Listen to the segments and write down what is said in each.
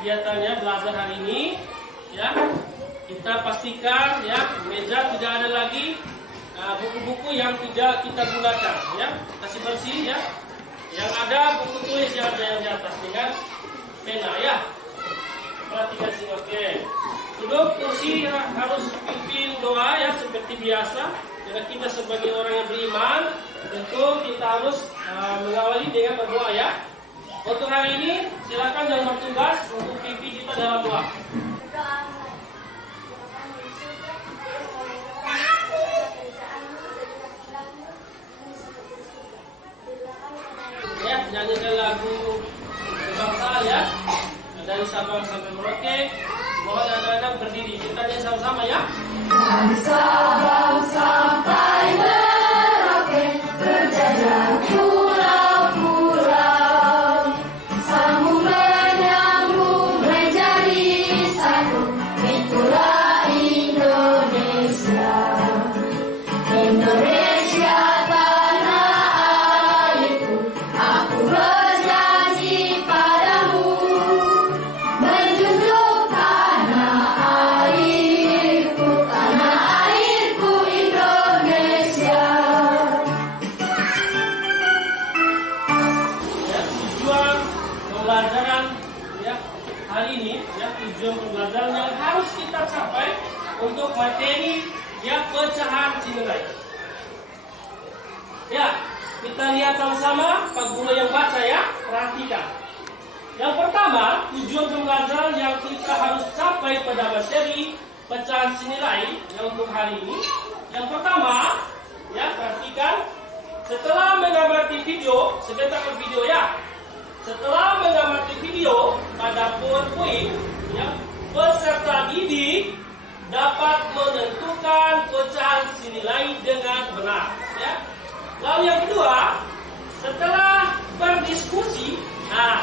kegiatannya belajar hari ini, ya. Kita pastikan ya meja tidak ada lagi buku-buku yang tidak kita gunakan, ya. Kasih bersih ya. Yang ada buku tulis yang ada yang di atas dengan pena ya. Perhatikan sih, oke. Duduk kursi harus pimpin doa ya seperti biasa. Karena kita sebagai orang yang beriman, tentu kita harus mengawali dengan berdoa ya. Untuk hari ini silakan jangan bertugas untuk pimpin kita dalam doa. Ya, nyanyikan lagu kebangsaan ya. Dari Sabang sampai Merauke. Mohon anak-anak berdiri. Kita nyanyi sama-sama ya. Dari Sabang sampai Merauke, berjajar pulau-pulau, sambung menyambung menjadi satu, itulah Indonesia. Indonesia tanah airku, aku berjanji padamu, menjunjung tanah airku Indonesia. Ya, tujuan pembelajaran ya hari ini ya, tujuan pembelajaran yang harus kita capai untuk materi ya pecahan sinilai. Ya, kita lihat sama-sama Pak Guru yang baca ya, perhatikan. Yang pertama, tujuan pembelajaran yang kita harus capai pada materi pecahan sinilai yang untuk hari ini. Yang pertama, ya perhatikan, setelah mengamati video, sebentar ke video ya. Setelah mengamati video pada PowerPoint, ya, peserta didik dapat menentukan pecahan sinilai dengan benar. Ya. Lalu yang kedua, setelah berdiskusi,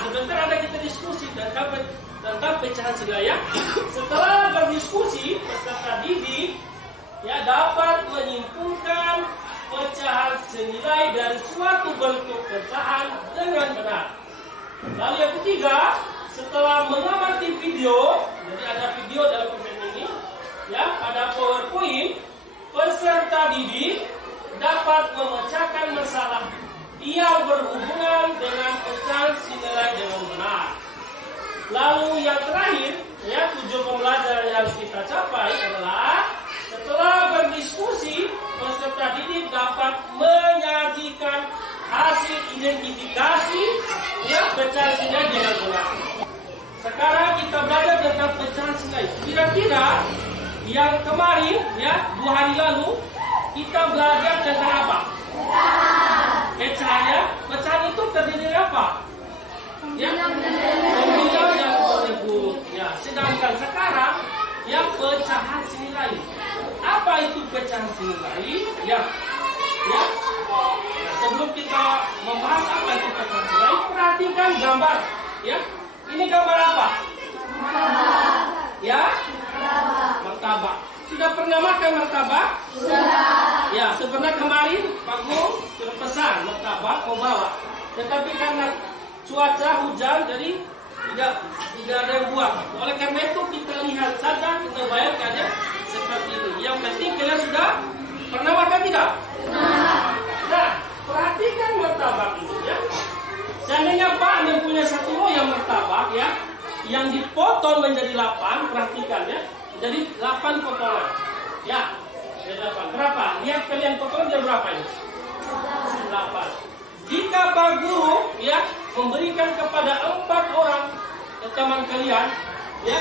sebentar ada kita diskusi tentang pecahan sinilai ya. Setelah berdiskusi, peserta didik ya dapat menyimpulkan pecahan senilai dari suatu bentuk pecahan dengan benar. Lalu yang ketiga, setelah mengamati video, jadi ada video dalam permainan ini, ya pada PowerPoint, peserta didik dapat memecahkan masalah yang berhubungan dengan pecahan senilai dengan benar. Lalu yang terakhir, ya tujuan pembelajaran yang harus kita capai adalah setelah berdiskusi, peserta didik dapat menyajikan hasil identifikasi ya pecahan sinilai dengan benar. Sekarang kita belajar tentang pecahan sinilai. Kira-kira yang kemarin ya 2 hari lalu kita belajar tentang apa? Pecahan ya. Pecahan itu terdiri dari apa? Ya, nominal dan menyebut. Ya, sedangkan sekarang yang pecahan sinilai. Apa itu pecahan sinilai? Ya. Ya. Nah, sebelum kita membahas apa itu pecahan sinilai, perhatikan gambar. Ya. Ini gambar apa? Ya. Martabak. Sudah pernah makan martabak? Sudah. Ya, sebenarnya kemarin Pak Guru sudah pesan martabak mau bawa. Tetapi karena cuaca hujan jadi tidak ada yang buat. Oleh karena itu kita lihat saja, kita bayangkan ya seperti ini. Yang penting kalian sudah pernah makan tidak? Nah, perhatikan martabak ini ya. Seandainya Pak mempunyai satu loyang martabak ya, yang dipotong menjadi 8, perhatikan ya. Jadi 8 potongan. Ya, 8. Berapa? Lihat kalian potongnya berapa ini? 8. Jika Pak Guru ya memberikan kepada 4 orang teman kalian, ya,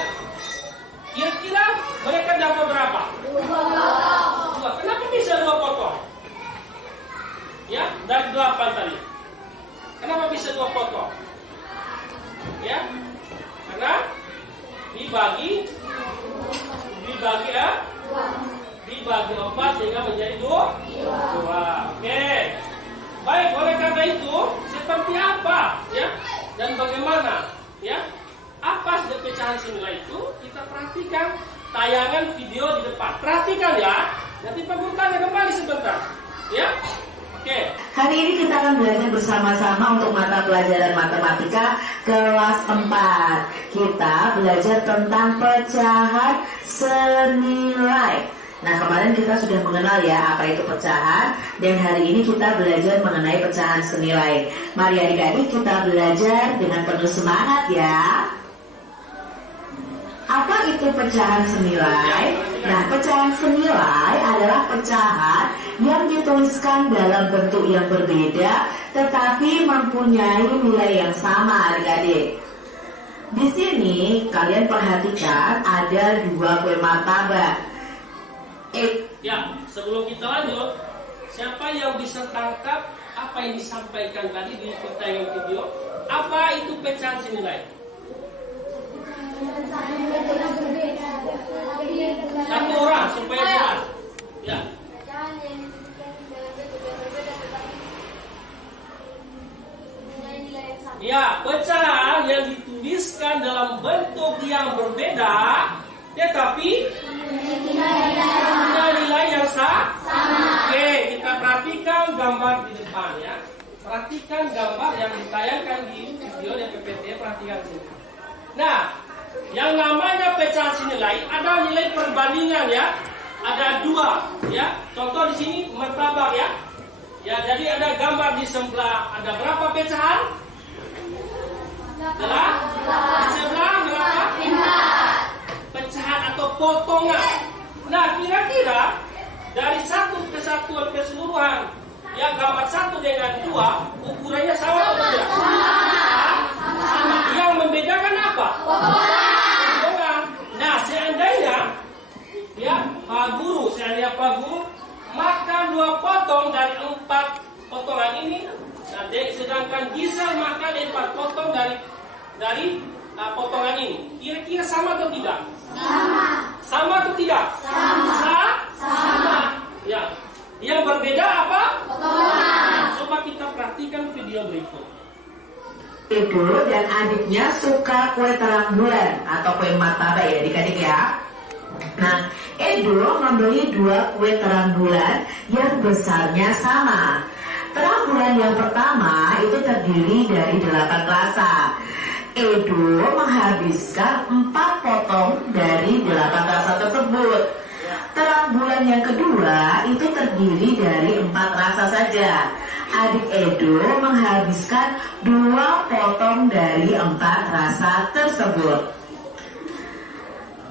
kira-kira mereka dapat berapa? 2. Kenapa bisa 2 potong? Ya, dari 8 tadi. Kenapa bisa 2 potong? Ya, karena dibagi ya, dibagi 4 sehingga menjadi 2. Oke. Baik, oleh karena itu seperti apa ya dan bagaimana ya apa pecahan sinilai itu kita perhatikan tayangan video di depan. Perhatikan ya. Nanti Pak Guru tanya kembali sebentar. Ya. Oke. Hari ini kita akan belajar bersama-sama untuk mata pelajaran matematika kelas 4. Kita belajar tentang pecahan senilai. Nah, kemarin kita sudah mengenal ya apa itu pecahan, dan hari ini kita belajar mengenai pecahan senilai. Mari adik-adik kita belajar dengan penuh semangat ya. Apa itu pecahan senilai? Nah, pecahan senilai adalah pecahan yang dituliskan dalam bentuk yang berbeda tetapi mempunyai nilai yang sama, adik-adik. Di sini kalian perhatikan ada 2 kue martabak. Ya, sebelum kita lanjut, siapa yang bisa tangkap apa yang disampaikan tadi di pertanyaan video? Apa itu pecahan senilai? Satu orang supaya jelas. Ya. Ya, pecahan yang dituliskan dalam bentuk yang berbeda, tetapi nilai yang sama. Oke, kita perhatikan gambar di depan ya. Perhatikan gambar yang ditayangkan di video di PPT. Perhatikan sini. Nah, yang namanya pecahan senilai ada nilai perbandingan ya. Ada 2 ya. Contoh di sini martabak ya. Ya, jadi ada gambar di sebelah. Ada berapa pecahan? Di sebelah berapa? Pecahan atau potongan. Nah, kira-kira dari satu kesatuan keseluruhan ya, gambar 1 dengan 2 ukurannya sama atau tidak? Sama. Yang membedakan apa? Potongan. Nah, seandainya ya Pak Guru makan 2 potong dari 4 potongan ini, nah, sedangkan Gisel makan 4 potong dari potongan ini, kira-kira sama atau tidak? Sama atau tidak? Sama. Ya. Yang berbeda apa? Potongan. Coba kita perhatikan video berikut. Edo dan adiknya suka kue terang bulan atau kue martabak ya adik-adik ya. Nah, Edo membeli 2 kue terang bulan yang besarnya sama. Terang bulan yang pertama itu terdiri dari 8 rasa. Edo menghabiskan 4 potong dari 8 rasa tersebut. Terang bulan yang kedua itu terdiri dari 4 rasa saja. Adik Edo menghabiskan 2 potong dari 4 rasa tersebut.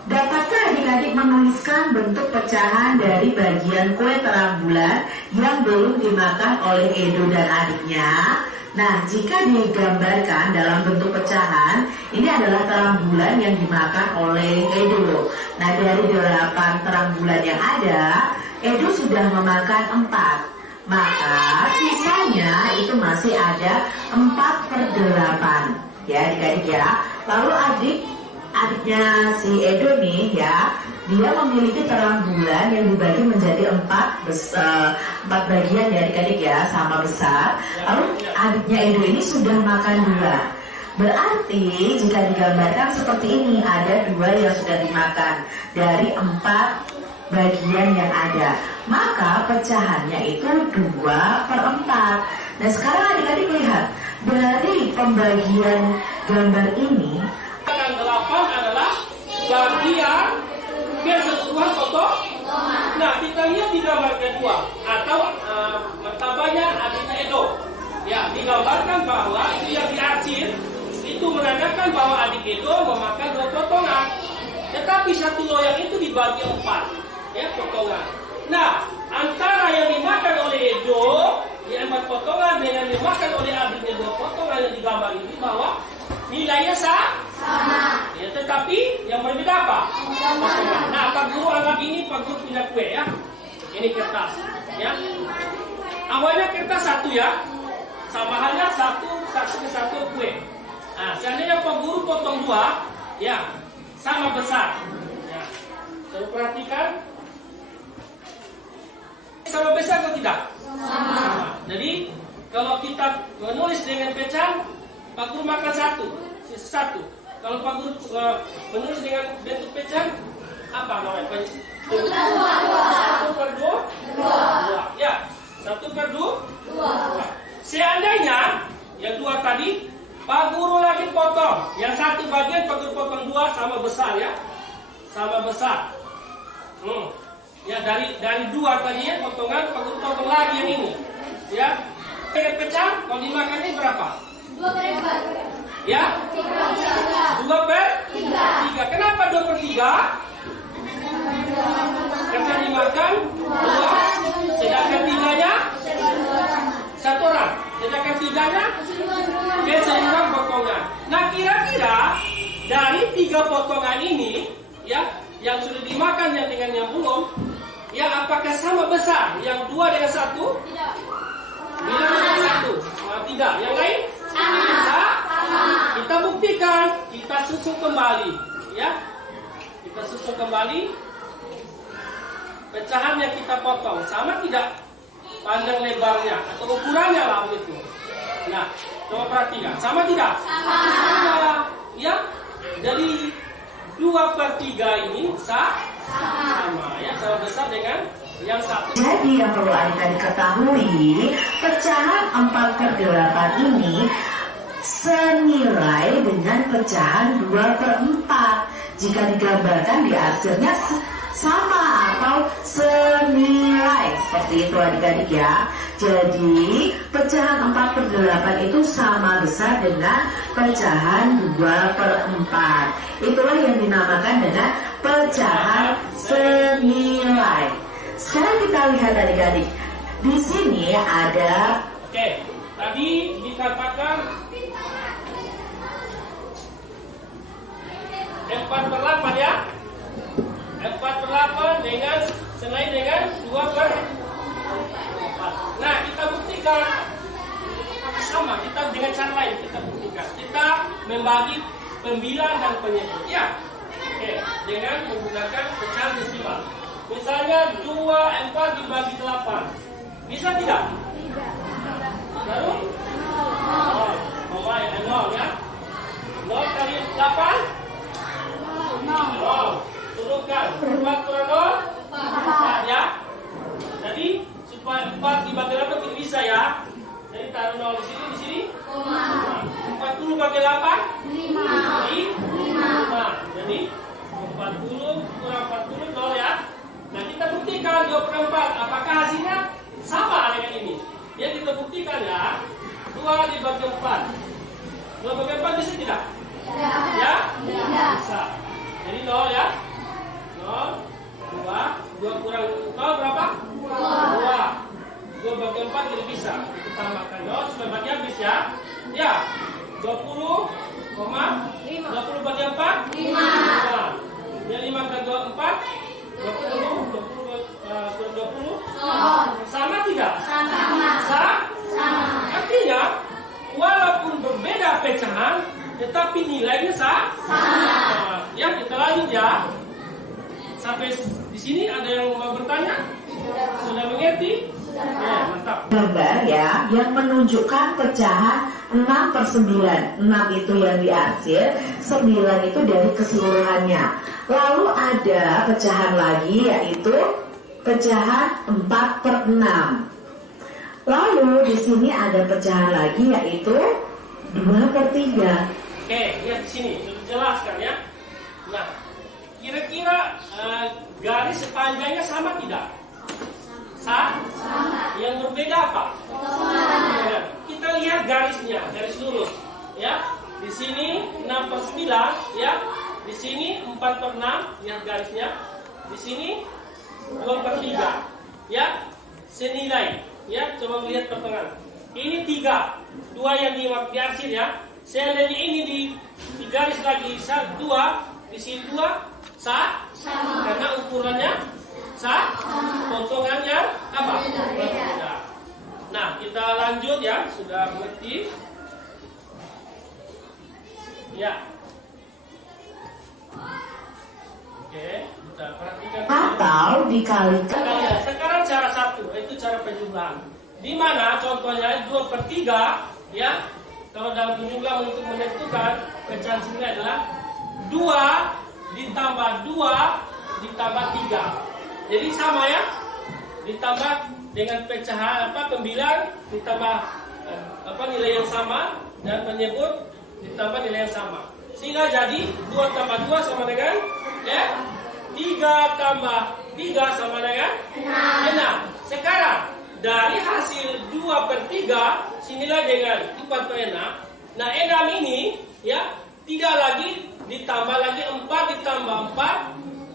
Dapatkah adik-adik menuliskan bentuk pecahan dari bagian kue terang bulan yang belum dimakan oleh Edo dan adiknya? Nah, jika digambarkan dalam bentuk pecahan, ini adalah terang bulan yang dimakan oleh Edo. Nah, dari 8 terang bulan yang ada, Edo sudah memakan 4. Maka sisanya itu masih ada 4/8. Ya, adik-adik ya. Lalu adiknya si Edo nih ya, dia memiliki terang bulan yang dibagi menjadi 4 bagian ya adik-adik ya, sama besar. Lalu adiknya Edo ini sudah makan 2. Berarti jika digambarkan seperti ini, ada 2 yang sudah dimakan dari 4 bagian yang ada. Maka pecahannya itu 2/4. Nah, sekarang adik-adik lihat dari pembagian gambar ini, 8 adalah bagian keseluruhan potongan. Nah, kita lihat di gambar kedua atau martabaknya adiknya Edo. Ya, digambarkan bahwa itu yang diarsir itu menandakan bahwa adik Edo memakan 2 potongan. Tetapi satu loyang itu dibagi 4 ya potongan. Nah, antara yang dimakan oleh Edo ya 4 potongan dengan dimakan oleh adiknya 2 potongan yang digambar ini, bahwa nilainya sama. Ya, tetapi yang berbeda apa? Potongan. Nah, Pak Guru anggap ini Pak Guru punya kue ya. Ini kertas ya. Awalnya kertas 1 ya. Sama halnya satu kue. Nah, seandainya Pak Guru potong 2 ya, sama besar. Ya. Coba perhatikan. Sama besar atau tidak? Sama. Jadi kalau kita menulis dengan pecahan, Pak Guru makan 1, sisa 1. Kalau Pak Guru menulis dengan bentuk pecahan, apa namanya? 1/2. Ya, 1/2. besar ya, sama besar. Ya dari 2 tadi ya potongan, potong lagi yang ini. Ya, pecah kalau dimakannya berapa? 2/4. Ya, 2/3. Kenapa 2/3? Karena dimakan 2, sedangkan 3-nya 1 orang, sedangkan 3-nya keseluruhan potongan. Nah, kira-kira dari 3 potongan ini, ya, yang sudah dimakan yang dengan yang belum, ya, apakah sama besar? Yang 2 dengan 1? Bila dengan 1? Tidak. Yang lain? Sama. Kita buktikan. Kita susun kembali, ya. Kita susun kembali pecahan yang kita potong. Sama tidak panjang lebarnya atau ukurannya lah begitu. Nah, coba perhatikan. Sama tidak? Sama. Ya. Jadi 2/3 ini sama ya, sama besar dengan yang 1. Jadi yang perlu adik-adik ketahui, pecahan 4/8 ini senilai dengan pecahan 2/4 jika digambarkan di arsirnya sama atau senilai, seperti itu adik-adik ya. Jadi pecahan 4/8 itu sama besar dengan pecahan 2/4. Itulah yang dinamakan dengan pecahan senilai. Sekarang kita lihat adik-adik, di sini ada. Oke, tadi dikatakan 4/8 ya. 4/8 dengan senilai dengan 2/4. Nah, kita buktikan sama. Kita dengan cara lain kita buktikan. Kita membagi pembilang dan penyebut. Ya, oke, dengan menggunakan pecahan desimal. Misalnya 2/4 dibagi 8. Bisa tidak? Baru? Ya, 0 ya. 0 kali 8? 0. Turunkan. 4 kurang 0? 4 ya. Jadi supaya 4 dibagi 8 tidak bisa ya. Jadi taruh 0 di sini. 40 bagi 8? 5. Jadi 40 kurang 40 0 ya. Nah, kita buktikan 2/4. Apakah hasilnya sama dengan ini? Ya, kita buktikan ya. 2 dibagi 4. 2 bagi 4 bisa tidak? Ya? Bisa. Jadi 0 ya. 0, 2 kurang 0 berapa? 2 bagi 4 tidak bisa. Kita tambahkan 0 supaya bagi habis ya. Ya, 20 bagi 4? 5. Ya, 5 kali 4? 20 kurang 20? Sama tidak? Sama. Artinya, walaupun berbeda pecahan, tetapi nilainya sama. Ya, kita lanjut ya. Sampai di sini ada yang mau bertanya? Sudah mengerti? Ya, mantap. Gambar ya yang menunjukkan pecahan 6/9. 6 itu yang diarsir, 9 itu dari keseluruhannya. Lalu ada pecahan lagi yaitu pecahan 4/6. Lalu di sini ada pecahan lagi yaitu 2/3. Oke, lihat di sini, sudah dijelaskan ya. Nah, kira-kira garis sepanjangnya sama tidak? Sama. Yang berbeda apa? Ya, kita lihat garisnya, garis lurus. Ya, di sini 6/9, ya. Di sini 4/6, lihat garisnya. Di sini 2/3, ya. Senilai, ya. Coba melihat pertengahan. Ini 3, 2 yang diarsir ya. Seandainya ini di garis lagi 2, di sini 2, sama. Karena ukurannya potongannya apa? Berbeda. Nah, kita lanjut ya, sudah mengerti. Ya. Oke, kita perhatikan. Atau dikalikan. Nah, sekarang cara 1, itu cara penjumlahan. Di mana contohnya 2/3, ya. Kalau dalam penjumlahan untuk menentukan pecahan sini adalah 2 ditambah 2 ditambah 3. Jadi sama ya. Ditambah dengan pecahan pembilang ditambah nilai yang sama dan penyebut ditambah nilai yang sama. Sehingga jadi 2 tambah 2 sama dengan 3 tambah 3 sama dengan 6. Sekarang dari hasil 2/3 sinilai dengan 4/6. Nah 6 ini ya tidak lagi ditambah lagi 4 ditambah 4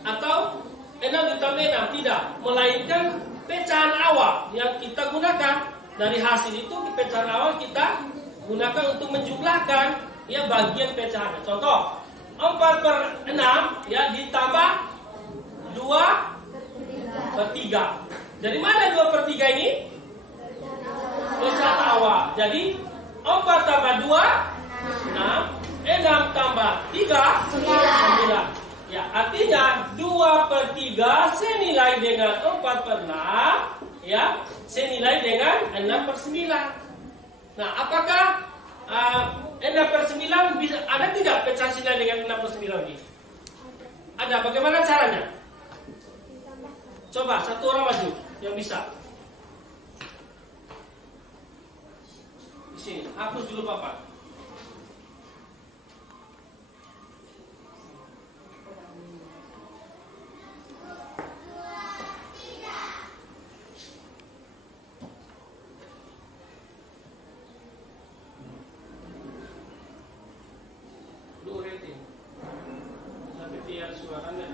atau 6 ditambah 6, tidak, melainkan pecahan awal yang kita gunakan. Dari hasil itu pecahan awal kita gunakan untuk menjumlahkan ya bagian pecahan. Contoh 4/6 ya ditambah 2/3. Dari mana 2/3 ini? Pecahan awal. Jadi 4 tambah 2 6, 6 tambah 3 9. Ya, artinya 2/3 senilai dengan 4/6 ya, senilai dengan 6/9. Nah, apakah 6/9 bisa ada tidak pecahan senilai dengan 6/9 ini? Ada. Bagaimana caranya? Coba satu orang maju yang bisa. Di sini, hapus dulu papan. Lu rating. Sampai tiar suaranya.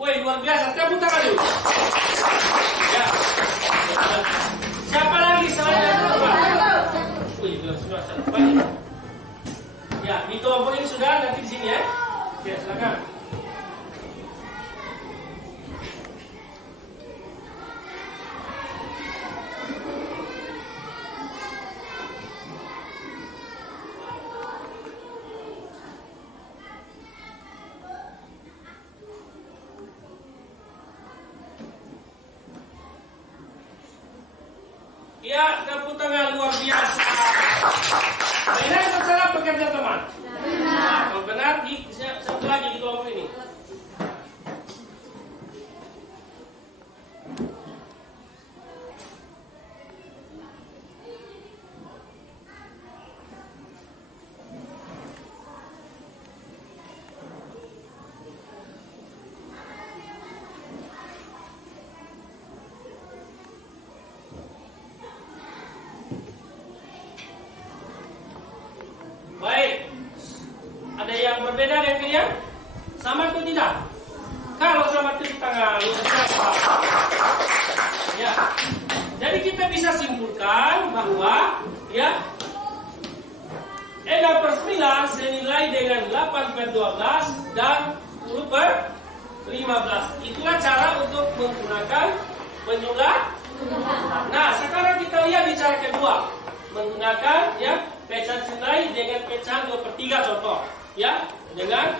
Woi, luar biasa, tepuk tangan dulu. Ya. Siapa lagi selain yang kedua? Wih, sudah baik. Ya, di kelompok ini sudah, nanti di sini ya. Oke, silakan. Ya, tepuk tangan luar biasa. Benar atau salah pekerja teman? Benar. Kalau benar, satu lagi di kelompok ini. Baik, ada yang berbeda dengan kalian? Sama atau tidak? Kalau sama tepuk tangan, ya. Jadi kita bisa simpulkan bahwa ya 6/9 senilai dengan 8/12 dan 10/15. Itulah cara untuk menggunakan penjumlah. Nah, sekarang kita lihat di cara kedua, menggunakan ya pecahan senilai dengan pecahan 2/3 contoh ya, dengan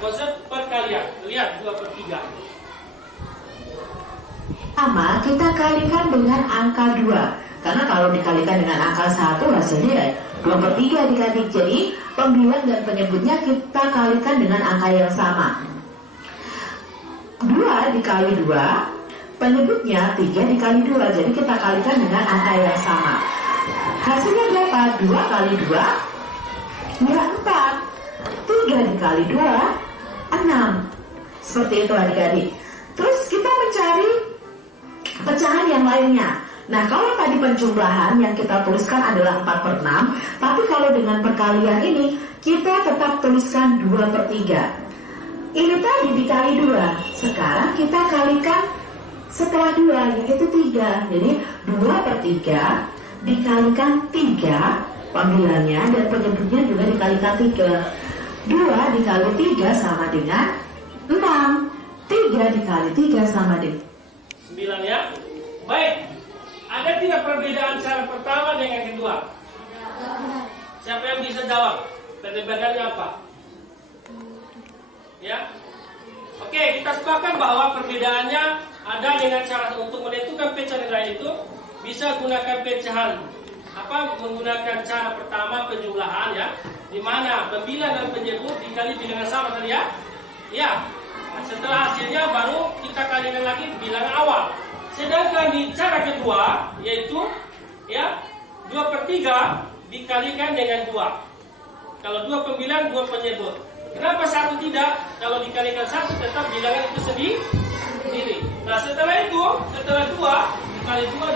konsep perkalian. Lihat 2/3. Pertama, kita kalikan dengan angka 2. Karena kalau dikalikan dengan angka 1 hasilnya 2/3 dikali. Jadi pembilang dan penyebutnya kita kalikan dengan angka yang sama. 2 dikali 2, penyebutnya 3 dikali 2. Jadi kita kalikan dengan angka yang sama. Hasilnya berapa? 2 kali 2 ya 4. 3 dikali 2 6. Seperti itu adik-adik. Terus kita mencari pecahan yang lainnya. Nah, kalau tadi penjumlahan yang kita tuliskan adalah 4/6, tapi kalau dengan perkalian ini kita tetap tuliskan 2/3. Ini tadi dikali 2. Sekarang kita kalikan setelah 2, yaitu 3. Jadi 2/3 dikalikan 3 pembilangnya dan penyebutnya juga dikalikan 3. 2 dikali 3 sama dengan 6. 3 dikali 3 sama dengan 9 ya. Baik. Ada tidak perbedaan cara pertama dengan kedua? Siapa yang bisa jawab? Perbedaannya apa? Ya. Oke, kita sepakat bahwa perbedaannya ada dengan cara untuk menentukan pecahan nilai itu bisa gunakan pecahan menggunakan cara pertama penjumlahan ya, di mana pembilang dan penyebut dikali bilangan sama tadi ya. Ya. Nah, setelah hasilnya baru kita kalikan lagi bilangan awal. Sedangkan di cara kedua, yaitu ya 2/3 dikalikan dengan 2. Kalau 2 pembilang, 2 penyebut. Kenapa 1 tidak? Kalau dikalikan 1 tetap bilangan itu sendiri. Nah setelah 2 dikali 2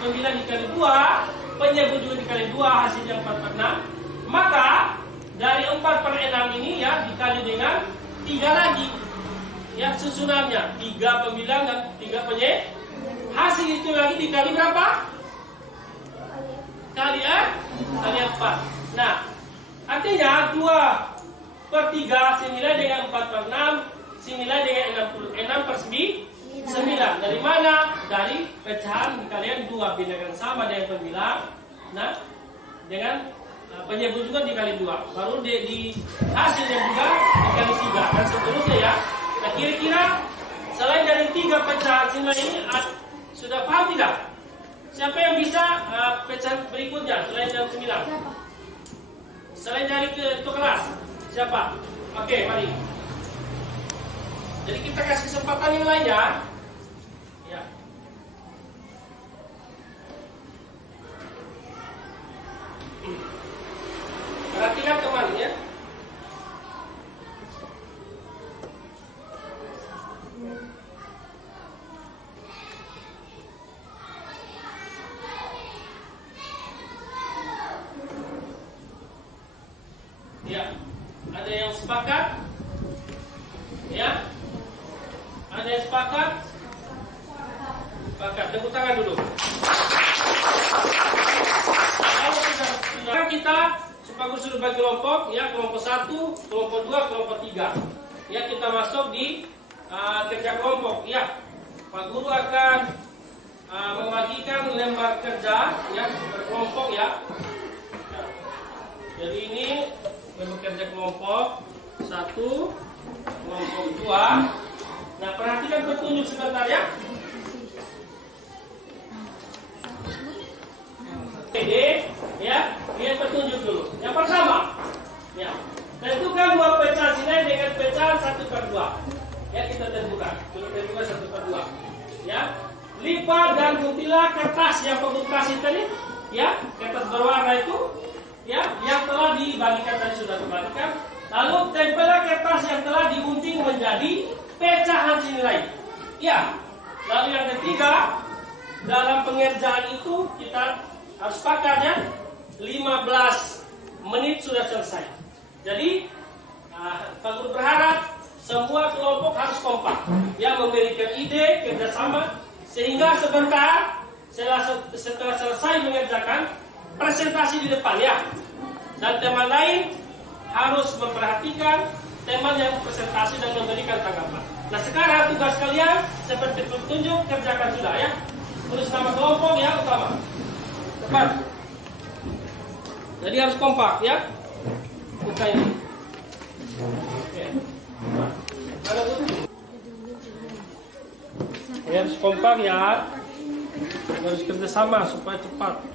pembilang dikali 2, penyebut juga dikali 2, hasilnya 4/6. Maka dari 4/6 ini ya dikali dengan 3 lagi. Ya susunannya 3 pembilang dan 3 penyebut. Hasil itu lagi dikali berapa? Kali 4. Nah, artinya 2/3 senilai dengan 4/6 senilai dengan 6/9. Dari mana? Dari pecahan dikalikan 2 bilangan sama dengan pembilang. Nah, dengan penyebut juga dikali 2. Baru di hasilnya juga dikali 3 dan seterusnya ya. Nah, kira-kira selain dari 3 pecahan senilai ini sudah paham tidak? Siapa yang bisa pecahan berikutnya selain dari 9? Selain dari ke kelas? Siapa? Oke, mari. Jadi kita kasih kesempatan yang lainnya. Ya. Perhatikan teman ya. Ya, ada yang sepakat? Ya, ada yang sepakat? Sepakat, tepuk tangan dulu. Kalau sudah kita sudah bagi kelompok, ya kelompok 1, kelompok 2, kelompok 3. Ya kita masuk di kerja kelompok. Ya, Pak Guru akan membagikan lembar kerja, ya berkelompok ya. Jadi ini bekerja kelompok 1, kelompok 2. Nah, perhatikan petunjuk sebentar ya. Oke, ya, lihat petunjuk dulu. Yang pertama, ya, tentukan 2 pecahan senilai dengan pecahan 1/2. Ya, kita tentukan. Kita tentukan 1/2. Ya, lipat dan guntilah kertas yang pembukaan tadi, ya, kertas berwarna itu. Ya, yang telah dibagikan tadi sudah dibagikan. Lalu tempelkan kertas yang telah digunting menjadi pecahan senilai. Ya. Lalu yang ketiga, dalam pengerjaan itu kita harus sepakat ya, 15 menit sudah selesai. Jadi Pak Guru berharap semua kelompok harus kompak, ya memberikan ide kerjasama sehingga sebentar setelah selesai mengerjakan presentasi di depan ya. Dan teman lain harus memperhatikan teman yang presentasi dan memberikan tanggapan. Nah sekarang tugas kalian seperti petunjuk kerjakan sudah ya. Tulis nama kelompok ya utama. Cepat. Jadi harus kompak ya. Buka ini. Oke. Ya, harus kompak ya. Harus kerjasama supaya cepat.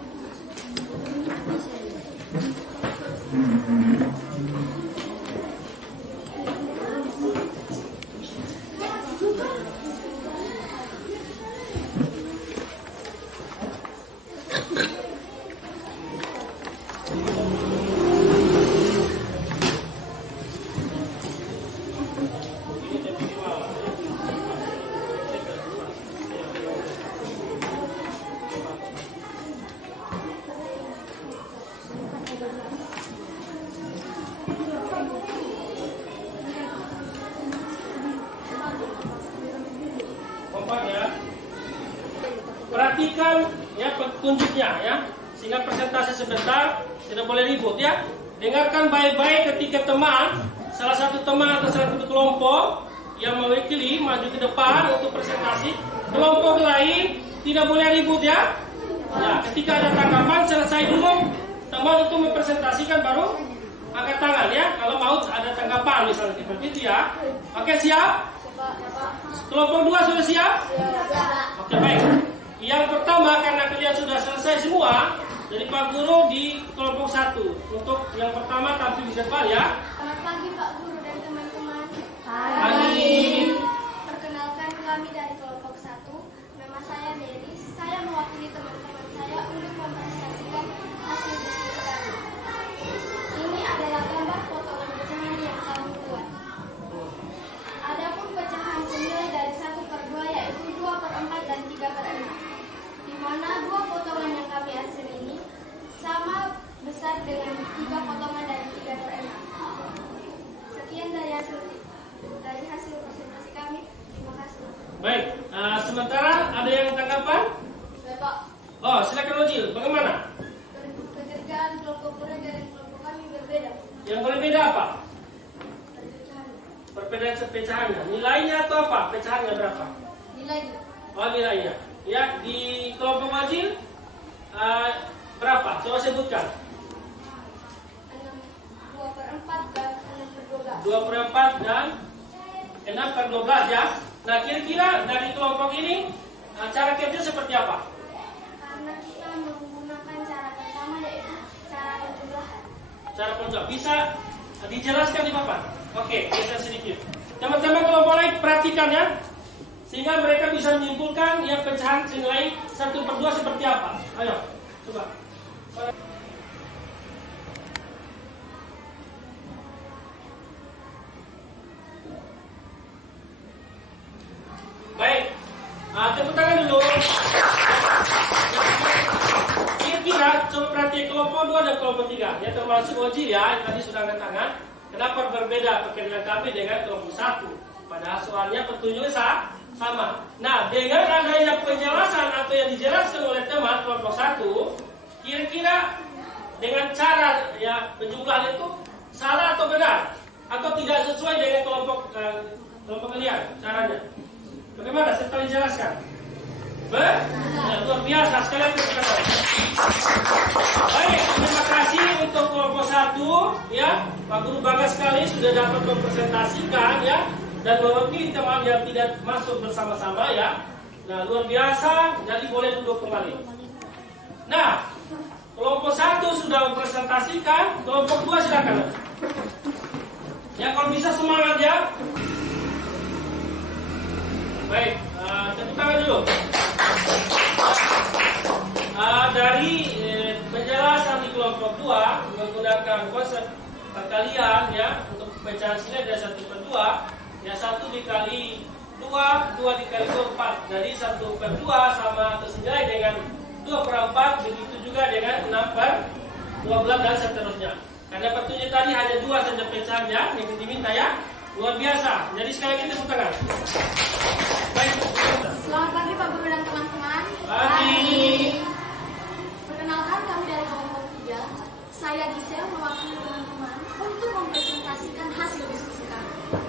Perhatikan ya petunjuknya ya, sehingga presentasi sebentar, tidak boleh ribut ya. Dengarkan baik-baik ketika teman, salah satu teman atau salah satu kelompok yang mewakili maju ke depan untuk presentasi, kelompok lain tidak boleh ribut ya. Ya, ketika ada tanggapan selesai dulu teman untuk mempresentasikan baru angkat tangan ya. Kalau mau ada tanggapan misalnya seperti itu ya. Oke siap? Kelompok 2 sudah siap? Oke baik. Yang pertama karena kalian sudah selesai semua, jadi Pak Guru di kelompok 1 untuk yang pertama tampil di depan ya. Selamat pagi Pak Guru dan teman-teman. Pagi. Perkenalkan kami dari kelompok 1. Nama saya sementara ada yang tanggapan? Bapak, Oh, silakan Ojil. Bagaimana? pekerjaan kelompok Pura dan kelompok kami berbeda. Yang berbeda apa? Pekerjaan Perbedaan pecahannya. Nilainya atau apa? Pecahannya berapa? nilainya Oh, nilainya. Ya, di kelompok Ojil berapa? Coba sebutkan. 2/4 dan 6/12. 2/4 dan 6/12 ya. Nah, kira-kira dari kelompok ini cara kerja seperti apa? Karena kita menggunakan cara pertama yaitu cara penjumlahan. Cara penjumlahan bisa dijelaskan di papan. Oke, geser sedikit. Teman-teman kelompok lain perhatikan ya, sehingga mereka bisa menyimpulkan yang pecahan senilai 1/2 seperti apa. Ayo, coba. Baik, tepuk tangan dulu. Kira-kira coba perhatikan kelompok 2 dan kelompok 3. Ya termasuk Oji ya, yang tadi sudah angkat tangan. Kenapa berbeda pekerjaan kami dengan kelompok 1? Padahal soalnya petunjuknya sama. Nah, dengan adanya penjelasan atau yang dijelaskan oleh teman kelompok 1, kira-kira dengan cara ya penjumlahan itu salah atau benar? Atau tidak sesuai dengan kelompok kalian caranya? Bagaimana? Saya telah jelaskan. Ya, luar biasa sekalian terima kasih. Baik, terima kasih untuk kelompok 1 ya. Pak Guru bangga sekali sudah dapat mempresentasikan ya dan mewakili teman yang tidak masuk bersama-sama ya. Nah, luar biasa. Jadi boleh duduk kembali. Nah, kelompok 1 sudah mempresentasikan, kelompok 2 silakan. Ya, kalau bisa semangat ya. Baik, tepuk tangan dulu. Dari penjelasan di kelompok 2 menggunakan konsep perkalian ya untuk pecahan sini ada 1/2 ya 1 dikali 2 dikali 2 4. Jadi 1/2 sama atau senilai dengan 2/4, begitu juga dengan 6/12 dan seterusnya. Karena petunjuk tadi hanya 2 saja pecahannya yang diminta ya. Luar biasa. Jadi sekali lagi tepuk tangan. Baik. Selamat pagi Pak Guru dan teman-teman. Pagi. Perkenalkan kami dari kelompok 3. Saya Gisel mewakili teman-teman untuk mempresentasikan hasil diskusi kami.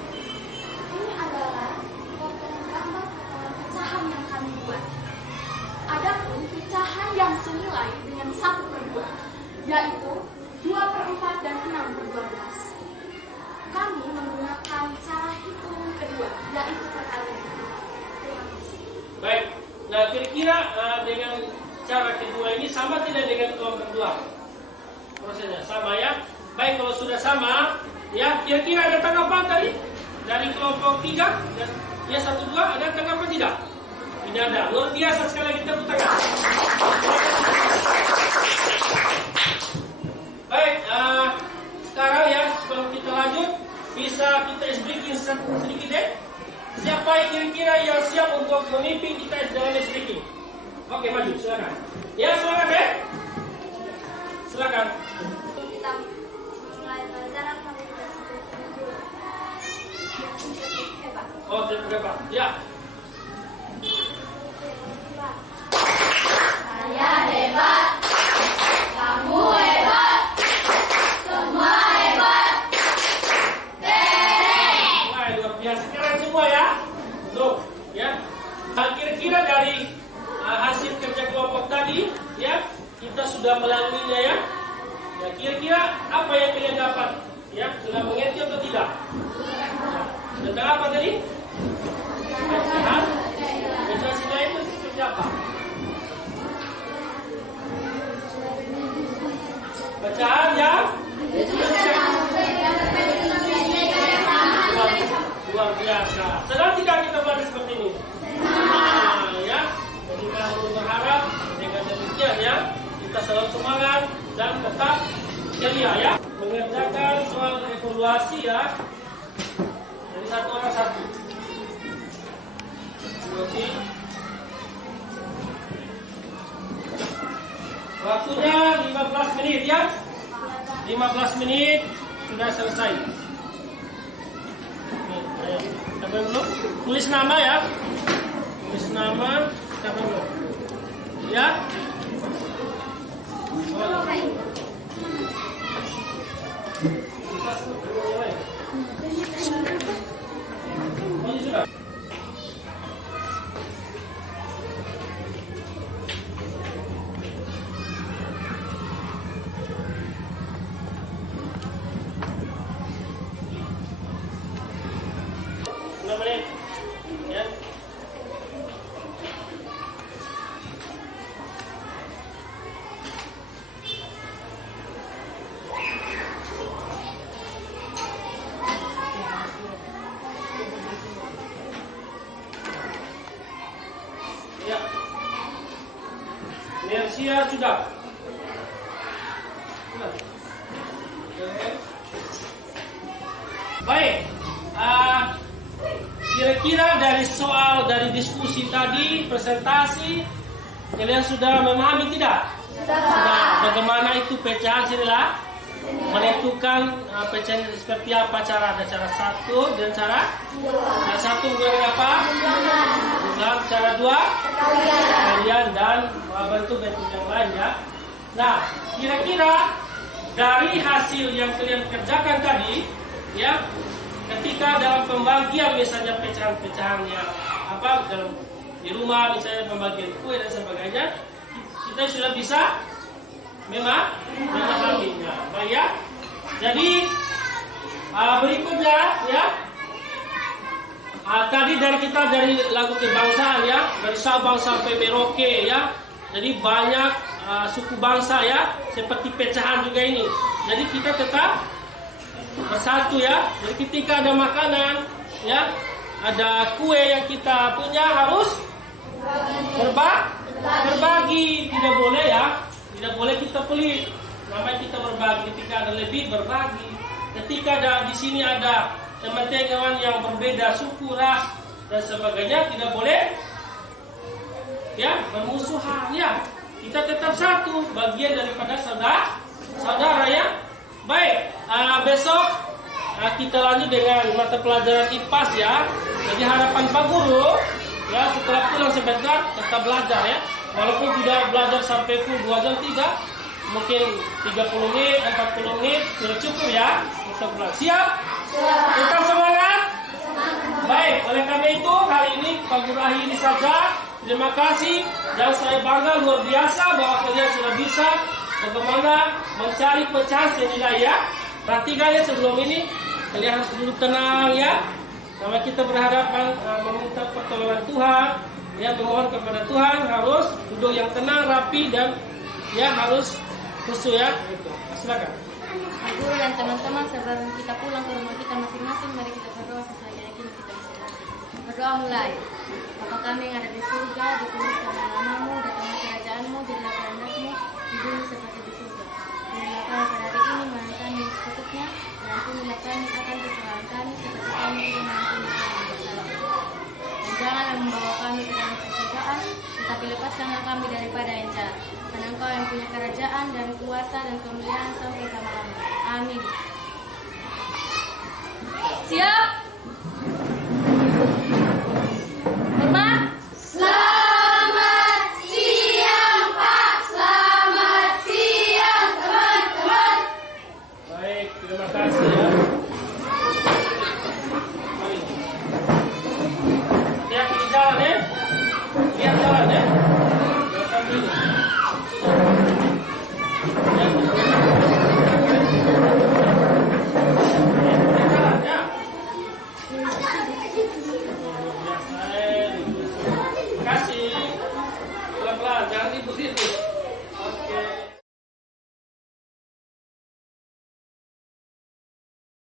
Ini adalah potong gambar potongan pecahan yang kami buat. Adapun pecahan yang senilai dengan 1/2, yaitu 2/4 dan 6/12. Kami menggunakan cara hitung kedua, yaitu perkalian. Terima kasih. Baik. Nah, kira-kira dengan cara kedua ini sama tidak dengan kelompok kedua? Prosesnya sama ya. Baik, kalau sudah sama, ya kira-kira ada tanggapan tadi dari kelompok 3 dan ya 1, 2 ada tanggapan tidak? Tidak ada. Luar biasa sekali lagi tepuk tangan. Baik, sekarang ya sebelum kita lanjut bisa kita breaking sedikit deh. Siapa yang kira-kira yang siap untuk memimpin kita dalam breaking? Oke, maju, silakan. Ya, silakan deh. Silakan. Kita mulai pelajaran kami sudah hebat. Oh, terima. Ya. Saya hebat. Kamu hebat. Semua hebat. Wah, luar biasa. Keren semua ya. Tuh, ya. Kira-kira dari hasil kerja kelompok tadi, ya, kita sudah melaluinya ya. Ya, kira-kira apa yang kalian dapat? Ya, sudah mengerti atau tidak? Tentang apa tadi? Pecahan. Pecahan sila itu seperti apa? Pecahan yang luar biasa. Sedang tidak kita belajar seperti ini? Nah, ya. Jadi kita berharap dengan demikian ya, kita selalu semangat dan tetap ceria ya. Mengerjakan soal evaluasi ya. Jadi satu orang satu. Waktunya 15 menit ya. 15 menit sudah selesai. Ayo, kita dulu. Tulis nama ya. Tulis nama, siapa dulu? Ya. Oh, sudah. Ya. Ya. Mersia sudah. Baik. Kira-kira dari soal dari diskusi tadi, presentasi, kalian sudah memahami tidak? Sudah. Bagaimana itu pecahan sinilah? Menentukan pecahan seperti apa cara? Ada cara satu dan cara satu menggunakan apa? Bulan. Cara dua kalian dan bentuk-bentuk yang lain ya. Nah, kira-kira dari hasil yang kalian kerjakan tadi, ya. Ketika dalam pembagian misalnya pecahan-pecahan yang apa dalam di rumah misalnya pembagian kue dan sebagainya, kita sudah bisa memahaminya. Baik ya. Jadi berikutnya ya. Tadi dari lagu kebangsaan ya, dari Sabang sampai Merauke ya. Jadi banyak suku bangsa ya, seperti pecahan juga ini. Jadi kita tetap bersatu ya. Jadi ketika ada makanan ya, ada kue yang kita punya harus berbagi, tidak boleh ya, tidak boleh kita pelit. Namanya kita berbagi. Ketika ada lebih berbagi. Ketika ada di sini ada teman-teman yang berbeda suku, ras dan sebagainya, tidak boleh ya bermusuhan ya. Kita tetap satu, bagian daripada saudara ya. Baik, besok kita lanjut dengan mata pelajaran IPAS ya. Jadi harapan Pak Guru ya setelah pulang sebentar tetap belajar ya. Walaupun tidak belajar sampai full 2 jam tidak, mungkin 30 menit, 40 menit sudah cukup ya untuk belajar. Siap? Tetap semangat? Baik, oleh karena itu hari ini Pak Guru akhiri saja. Terima kasih dan saya bangga luar biasa bahwa kalian sudah bisa bagaimana mencari pecahan senilai ya. Perhatikan ya sebelum ini kalian harus dulu tenang ya. Sama kita berhadapan meminta pertolongan Tuhan ya, memohon kepada Tuhan, harus duduk yang tenang, rapi dan ya harus khusyuk ya. Gitu. Silakan. Guru dan teman-teman, sebelum kita pulang ke rumah kita masing-masing, mari kita berdoa sesuai yakin kita masing-masing. Berdoa mulai. Bapa kami yang ada di surga, dituliskan namamu, datanglah kerajaanmu, jadilah kehendakmu di bumi seperti di surga. Berilah kami pada hari ini makanan kami secukupnya, dan ampunilah kami akan kesalahan kami seperti kami juga mengampuni orang yang bersalah. Dan janganlah membawa kami ke dalam pencobaan, tetapi lepaskanlah kami daripada yang jahat. Karena Engkau yang punya kerajaan dan kuasa dan kemuliaan sampai selama-lamanya. Amin. Siap.